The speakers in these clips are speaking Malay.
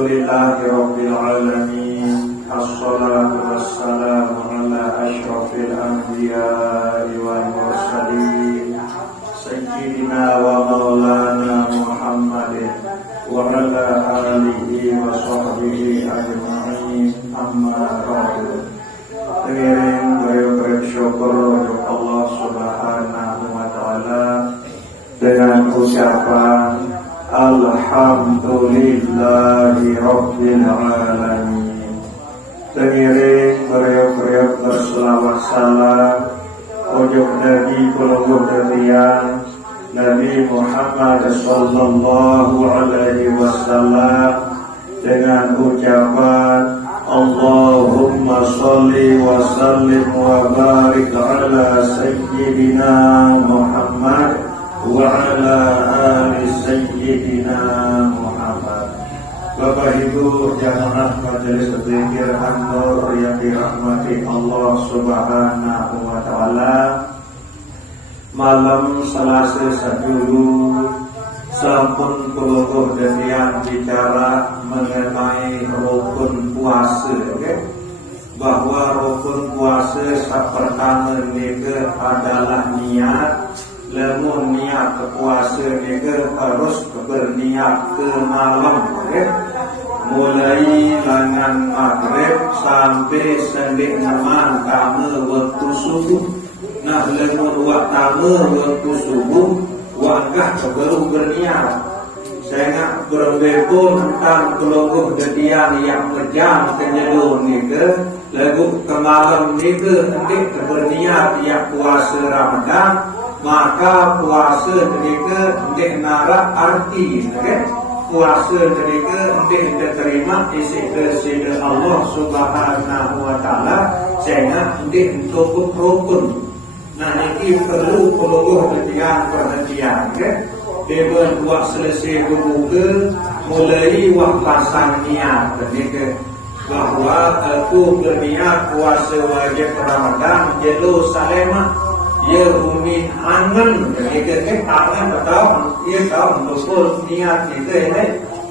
Alhamdulillahi Rabbil Alamin. Assalatu wassalamu ala ashrafil anbiya'i wal mursalin Sayyidina wa maulana Muhammadin wa ala alihi wa sahbihi ajma'in. Amma ba'du. Pengiring beriuk syukur untuk Allah Subhanahu wa Ta'ala dengan ucapan Alhamdulillahi Rabbil Alamin. Pengiring beriuk berselawat salam ujung Nabi Pulungguh Demian Nabi Muhammad Sallallahu Alaihi Wasallam dengan ucapan Allahumma salli wa sallim wa barik ala Sayyidina Muhammad wa ala ali Sayyidina Muhammad. Bapak Ibu jamaah majelis zikir An-Nur yang dirahmati Allah Subhanahu wa Ta'ala, malam Selasa sadulu sampun kulukuh dan bicara mengenai rukun puasa, bahwa rukun puasa pertama nike adalah niat. Lemun niat puasa nike harus berniat ke malam, mulai langan maghrib sampai sendik neman kama waktu subuh. Nah, lemun waktu waktu subuh wakah baru berniat. Saya nak berbebon tentang kelompok gedian yang ngejam kenyelun nike, lagu kemalam nike hendak berniat yang puasa Ramadan, maka puasa nike hendak narak arti, puasa nike hendak diterima isi dari Allah Subhanahu wa Ta'ala. Saya nak hendak untuk rukun. Nah, ini perlu kelompok gedian perhatian, Dewan buat selesai berbuka, mulai buat pasang niat, bahwa aku berniat puasa wajib Ramadan, jelo salemah, ya umin angan, angan atau ia tahu betul niat itu,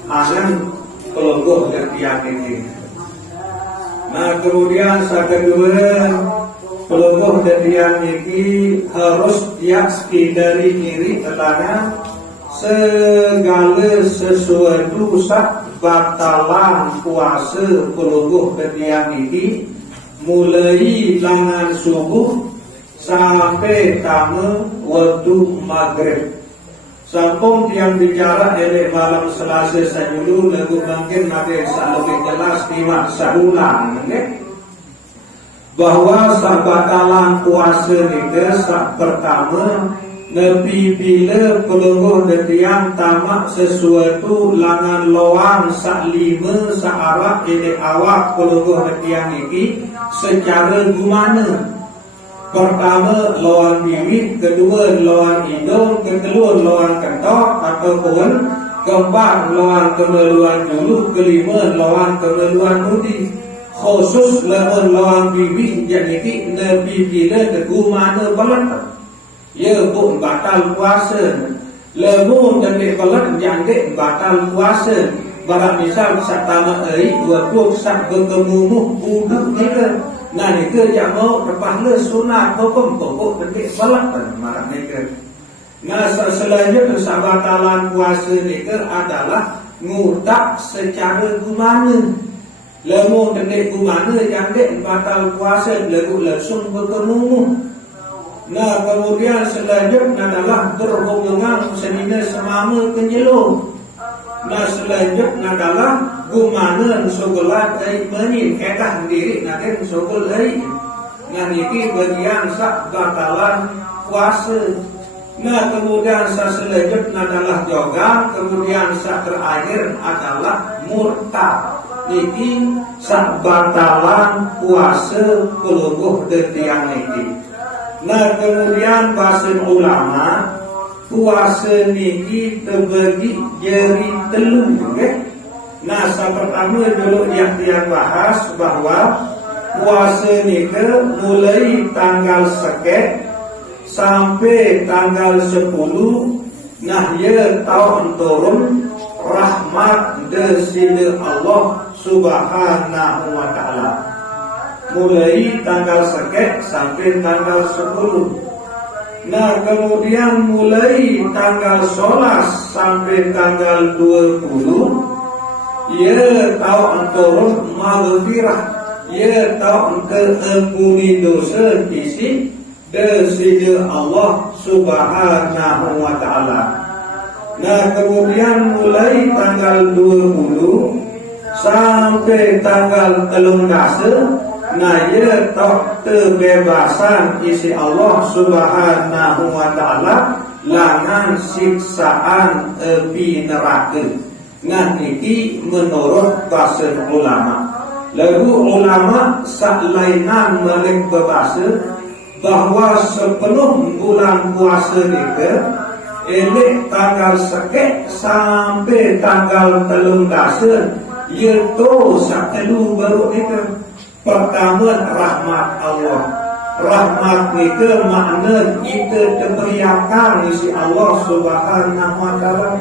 angan kelompok gedian ini. Nah, kemudian yang kedua, kelompok gedian ini harus yakin dari diri katanya. Segala sesuatu sak batalan puasa pelungguh ketiang ini mulai langan subuh sampai tamu waktu maghrib. Sampung yang bicara dari malam Selasa sajulu lagu mungkin ada lebih jelas timak sahulan, bahwa sak batalan puasa ini sak pertama Nabi bila pelungguh detiang tamak sesuatu langan loang sak lima searah ini awak pelungguh detiang ini secara gimana? Pertama loang bibit, kedua loang hidung, kedua loang kentok ataupun keempat loang kemeluan dulu, kelima loang kemeluan budi. Khusus loang bibit jadi Nabi bila kegumana balat. Ya pun batal puasa. Lemun dan dikelat yang dek batal puasa. Barang misal satama ai waktu sak berkemunuh uduk nika. Nah nika yang mau repahlah sunat hukum pokok dan balak marah nika. Nah selanjutnya sabatalan puasa nika adalah ngutak secara gumana. Lemun dan dek gumana yang dek batal puasa lagu langsung berkemunuh. Nah, kemudian selanjutnya adalah berhubungan senina semama kenyelung. Nah, selanjutnya adalah gumanan sogolat menin ketah diri naden sogol Nah, ini bagian sak batalan puasa. Nah, kemudian selanjutnya adalah jogang, kemudian sak terakhir adalah murtad. Ini sak batalan puasa pelungguh detiang ini. Nah, kemudian bahasa ulama puasa niki terbagi jadi telur, Nah, pertama dulu yang dia bahas bahwa puasa niki mulai tanggal seket sampai tanggal 10. Nah, ya tahun turun rahmat deside Allah Subhanahu wa ta'ala. Mulai tanggal sekek sampai tanggal 10. Nah, kemudian mulai tanggal 11 sampai tanggal 20, ia tahu turun maghfirah, ia tahu ampuni dosa isi deside Allah Subhanahu wa ta'ala. Nah, kemudian mulai tanggal 20 sampai tanggal 13, nah ia tak terbebasan isi Allah Subhanahu wa ta'ala langan siksaan api neraka. Nah, ini menurut bahasa ulama. Lalu ulama saklainan melek berbahasa bahwa sebelum bulan puasa itu elek tanggal sekek sampai tanggal 13, iaitu satelu baru itu. Pertama, rahmat Allah. Rahmat itu makna kita diberiakan isi Allah Subhanahu wa ta'ala.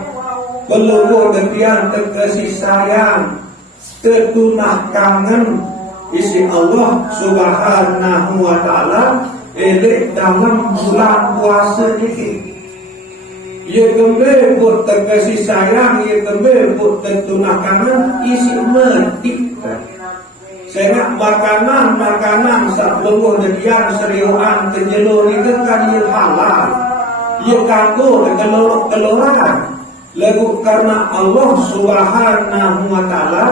Peluru demikian terkasih sayang, tertunah kangen isi Allah Subhanahu wa ta'ala elek dalam bulan puasa ini. Ia kembali buat terkasih sayang, ia kembali buat tertunah kangen isi medik. Saya makanan sebelum demikian seriuan kejelur itu kan ia halal, ia kanggo keluran. Lagu karena Allah Subhanahu wa ta'ala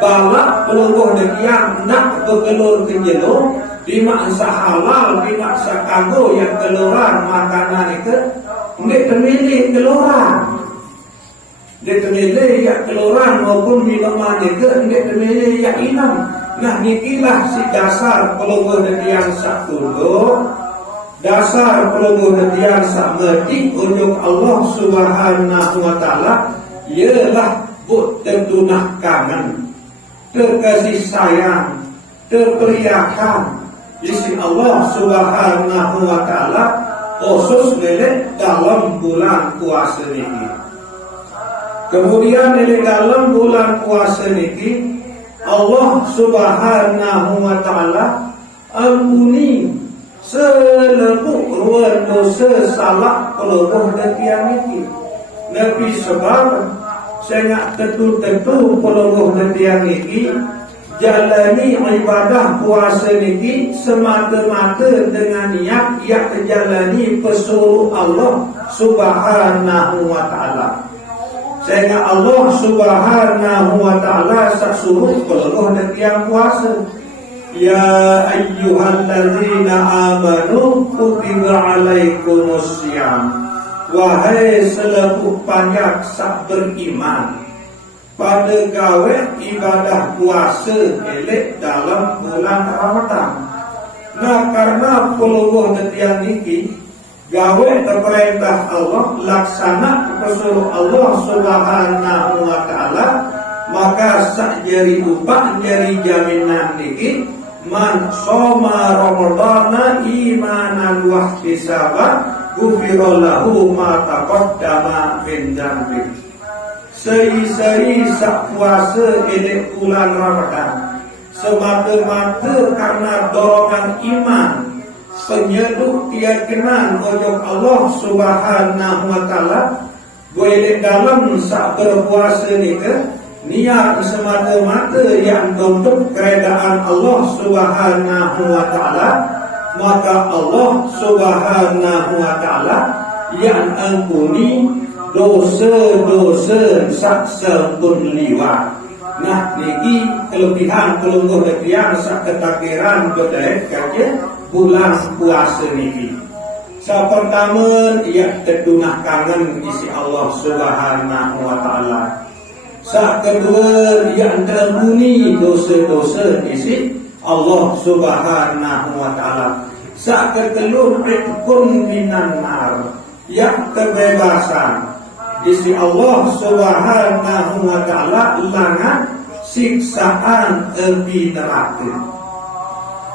balak pelungguh demikian nak berkelur kejelur dimaksa halal, dimaksa kanggo yang keluran makanan itu nggak temili keluran. Dia temili yang keluran maupun minuman itu nggak temili yang inam. Nah, inilah si dasar pelungguh demikian sak tunduk, dasar pelungguh demikian sak merti untuk Allah Subhanahu wa ta'ala ialah buk tertunah kangen, terkasih sayang, terperiakan isi Allah Subhanahu wa ta'ala khusus lelek dalam bulan puasa ini. Kemudian lelek dalam bulan puasa ini Allah Subhanahu wa ta'ala ampuni seluruh ruang dosa salah peluluh dan tiang ini. Nabi sebab saya tentu peluluh dan tiang ini jalani ibadah puasa ini semata-mata dengan niat yang terjalani pesuruh Allah Subhanahu wa ta'ala. Sehingga Allah Subhanahu wa ta'ala suruh peluluh dan tiang puasa. Ya ayyuhalladzina amanu kutiba alaikumussyam. Wahai selepuh panjang sak beriman, pada gawe ibadah puasa elek dalam bulan Ramadan. Nah, karena peluluh dan tiang ini gawe perintah Allah, laksana pesuruh Allah Subhanahu wa ta'ala, maka sak jari upah jari jaminan niki man soma ramadana imanan wa ihtisaban ghufira lahu ma taqaddama min dzambi. Seri-seri sak puasa elek bulan Ramadan semata-mata karena dorongan iman, penyeduk keyakinan ojok Allah Subhanahu wa ta'ala, boleh dalam sak berpuasa ni ke niat semata-mata yang untuk keredaan Allah Subhanahu wa ta'ala, maka Allah Subhanahu wa ta'ala yang ampuni dosa-dosa sak sempun liwat. Nah, niki kelebihan kelungguh dekian sak ketakdiran bedai kaje bulan puasa niki. Sa pertama ia tertunah kangen isi Allah Subhanahu wa ta'ala. Sa kedua ia terampuni dosa-dosa isi Allah Subhanahu wa ta'ala. Sa ketelur itqun minan nar, yang kebebasan isi Allah Subhanahu wa ta'ala langan siksaan api neraka.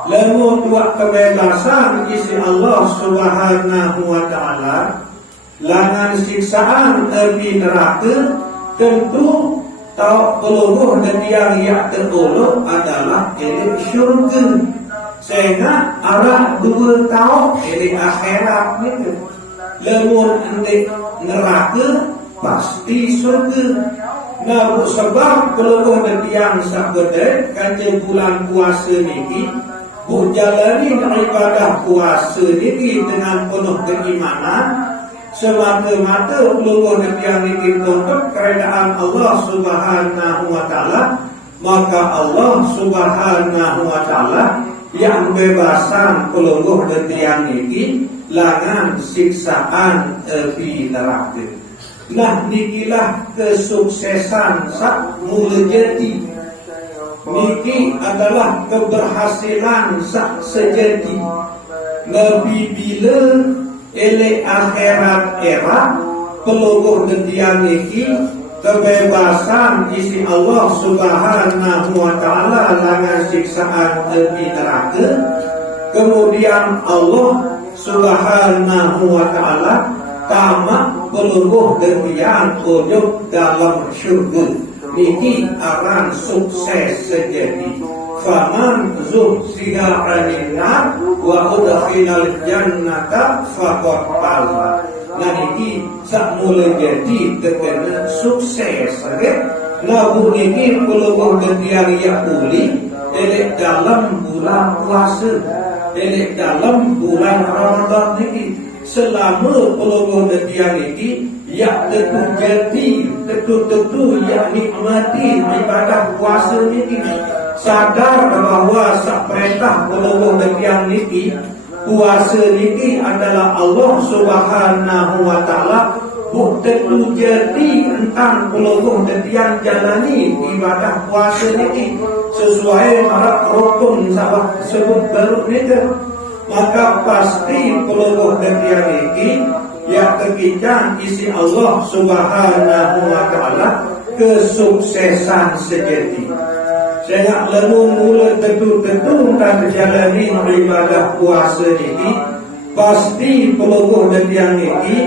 Lalu dua kebebasan isi Allah Subhanahu wa ta'ala langan siksaan api neraka tentu tahu peluluh dan yang terulur adalah elit syurga. Sehingga arah dua tahu elit akhirat itu. Lemun endik neraka pasti surga. Nah, sebab peluluh dan yang sabda kanjeng bulan puasa niki bu jalani ibadah puasa niki dengan penuh keimanan. Semata-mata peluluh dan yang niki untuk keredaan Allah Subhanahu wa taala, maka Allah Subhanahu wa taala yang bebasan peluluh dan yang niki langan siksaan di neraka. Nah, nikilah kesuksesan sak mula jadi. Niki adalah keberhasilan sak sejati. Nabi bila ele akhirat era peluluh dan niki kebebasan isi Allah Subhanahu wa taala langan siksaan di neraka. Kemudian Allah Subhanahu wa taala tamak peluluh dan ujub dalam syurga. Niki akan sukses sejati. Faman zuhziha 'anil nar wa udkhilal jannata faqad faza. Nah niki sak mula jadi terkena sukses, okay? Lagu niki peluluh dan yang uli elek dalam bulan puasa, elek dalam bulan Ramadan niki. Selama peluluh dan niki ya tentu jadi tentu ya nikmati ibadah puasa niki, sadar bahawa sak perintah peluluh dan niki puasa niki adalah Allah Subhanahu wa taala tentu jadi tentang peluluh dan jalani ibadah puasa niki sesuai marah rukun sabah sebut baru niki. Maka pasti peluluh dan niki ya kekican isi Allah Subhanahu wa taala kesuksesan sejati. Saya lalu mula tentu dan menjalani ibadah puasa ini pasti peluluh dan niki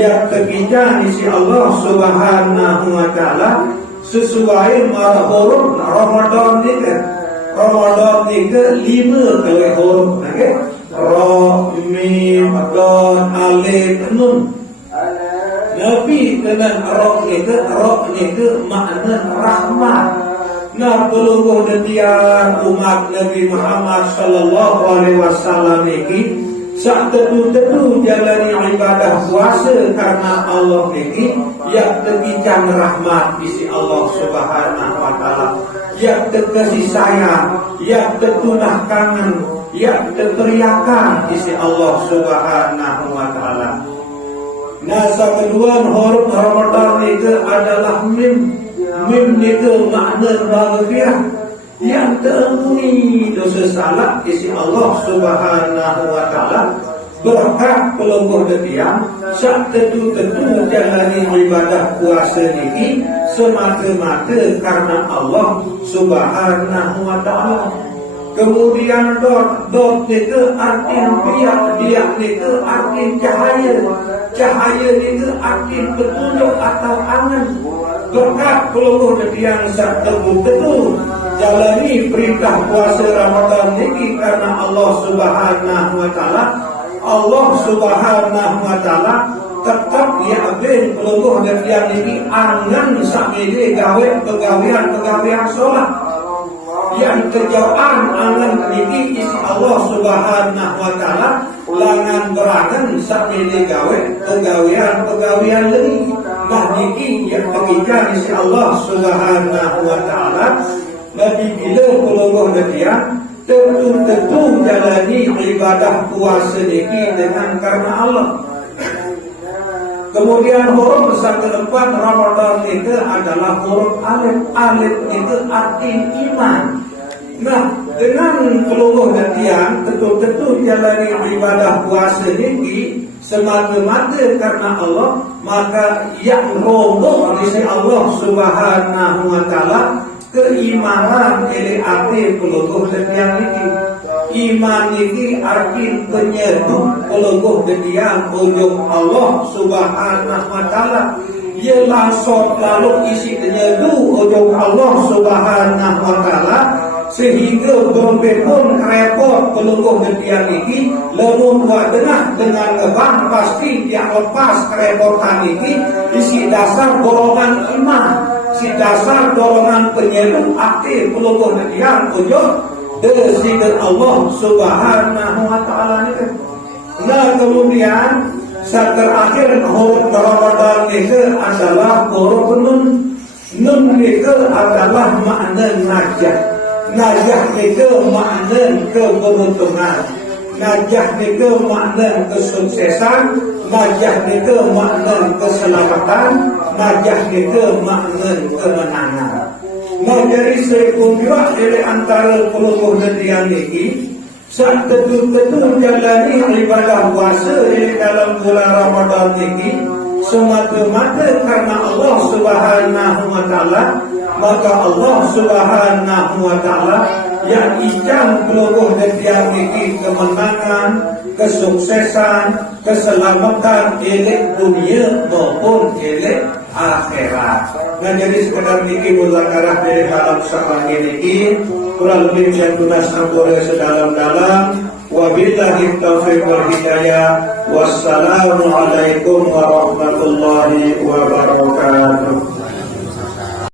ya kekican isi Allah Subhanahu wa taala sesuai marhum Ramadan niki. Ramadan niki 5 kali huruf, okey? Ra, mim, dal, alif, nun. Nabi dengan ra niki makna rahmat. Nah, peluluh dan umat Nabi Muhammad sallallahu alaihi wasallam niki sak tentu jalani ibadah puasa karena Allah niki ya terbincang rahmat isi Allah Subhanahu wa taala, ya terkasih sayang, ya tertunah kangen, ya terteriakan isi Allah Subhanahu wa taala. Nah, kedua huruf Ramadan itu adalah mim. Mim itu makna maghfirah, yang terampuni dosa salah isi Allah Subhanahu wa taala. Berkat peluluh dan sak tentu jalani ibadah puasa ini semata-mata karena Allah Subhanahu wa taala. Kemudian dot itu arti biak itu arti cahaya itu arti petunjuk atau angan. Berkat peluluh dan sak tentu jalani perintah puasa Ramadan ini karena Allah Subhanahu wa taala. Allah Subhanahu wa taala tetap dia abin peluluh dan ini angan sakmene gawe pegawean salat. Yang kejauhan angan niki isi Allah Subhanahu wa taala langan berangan sakmene gawe pegawean lagi. Nah niki yang begitu isi Allah Subhanahu wa taala Nabi bila peluluh dan tentu jalani ibadah puasa niki dengan karena Allah. Kemudian huruf yang keempat Ramadan itu adalah huruf alif. Alif itu arti iman. Nah, dengan peluluh dan tentu jalani ibadah puasa niki semata-mata karena Allah, maka yang roboh di Allah Subhanahu wa taala keimanan ini arti peluluh dan niki. Iman ini arti penyeduh peluluh dan ujung Allah Subhanahu wa taala, ia langsung lalu isi penyedu ujung Allah Subhanahu wa Ta'ala sehingga berpepun repot pelungguh getian ini lemun buat dengar dengan ngebang pasti yang lepas kerepotan ini isi dasar dorongan iman, si dasar dorongan penyedu aktif pelungguh getian ujung desider Allah Subhanahu wa Ta'ala ini. Nah kemudian saat terakhir Ramadan itu adalah Qur'an. Nun itu adalah makna najah. Najah itu makna keberuntungan. Najah itu makna kesuksesan. Najah itu makna keselamatan. Najah itu makna kemenangan. Nah dari sekumpulan dari antara pelungguh negerian ini saat betul-betul jalani ibadah puasa di dalam bulan Ramadan ini semata-mata karena Allah Subhanahu wa Ta'ala, maka Allah Subhanahu wa Ta'ala yang ijam pelungguh negerian ini kemenangan, kesuksesan, keselamatan elek dunia maupun elek akhirat. Nah jadi sekedar niki muzakarah dari dalam sekarang ini kurang lebih saya tunas sampurna sedalam-dalam. Wabillahi taufiq wal hidayah. Wassalamualaikum warahmatullahi wabarakatuh.